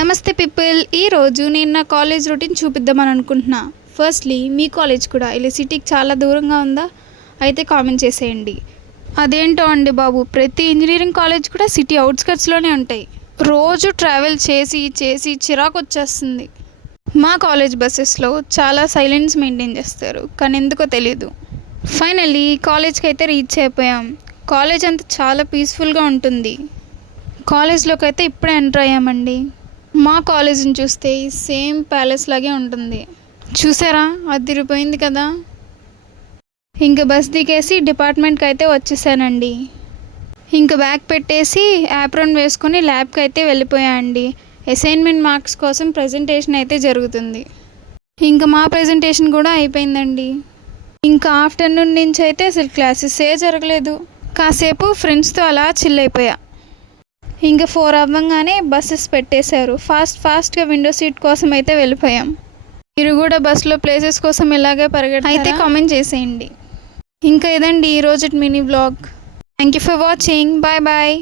నమస్తే పీపుల్. ఈరోజు నేను నా కాలేజ్ రొటీన్ చూపిద్దామని అనుకుంటున్నా. ఫస్ట్లీ మీ కాలేజ్ కూడా ఇలా సిటీకి చాలా దూరంగా ఉందా? అయితే కామెంట్ చేసేయండి. అదేంటో అండి బాబు, ప్రతి ఇంజనీరింగ్ కాలేజ్ కూడా సిటీ అవుట్స్కట్స్లోనే ఉంటాయి. రోజు ట్రావెల్ చేసి చేసి చిరాకు వచ్చేస్తుంది. మా కాలేజ్ బస్సెస్లో చాలా సైలెన్స్ మెయింటైన్ చేస్తారు, కానీ ఎందుకో తెలీదు. ఫైనల్లీ కాలేజ్కి అయితే రీచ్ అయిపోయాం. కాలేజ్ అంతా చాలా పీస్ఫుల్గా ఉంటుంది. కాలేజ్లోకి అయితే ఇప్పుడే ఎంటర్ అయ్యామండి. మా కాలేజీని చూస్తే సేమ్ ప్యాలెస్ లాగే ఉంటుంది. చూసారా, అదిరిపోయింది కదా. ఇంక బస్ దిగేసి డిపార్ట్మెంట్కి అయితే వచ్చేసానండి. ఇంక బ్యాగ్ పెట్టేసి యాప్రాన్ వేసుకొని ల్యాబ్కి అయితే వెళ్ళిపోయా అండి. అసైన్మెంట్ మార్క్స్ కోసం ప్రజెంటేషన్ అయితే జరుగుతుంది. ఇంకా మా ప్రజెంటేషన్ కూడా అయిపోయిందండి. ఇంకా ఆఫ్టర్నూన్ నుంచి అయితే అసలు క్లాసెసే జరగలేదు. కాసేపు ఫ్రెండ్స్తో అలా చిల్ అయిపోయా. ఇంకా 4 అవ్వగానే బస్సెస్ పెట్టేశారు. ఫాస్ట్గా విండో సీట్ కోసం అయితే వెళ్ళిపోయాం. మీరు కూడా బస్సులో ప్లేసెస్ కోసం ఇలాగే పరిగెడతారా? అయితే కామెంట్ చేసేయండి. ఇంకా ఇదండి ఈరోజు mini vlog. Thank you for watching. Bye bye.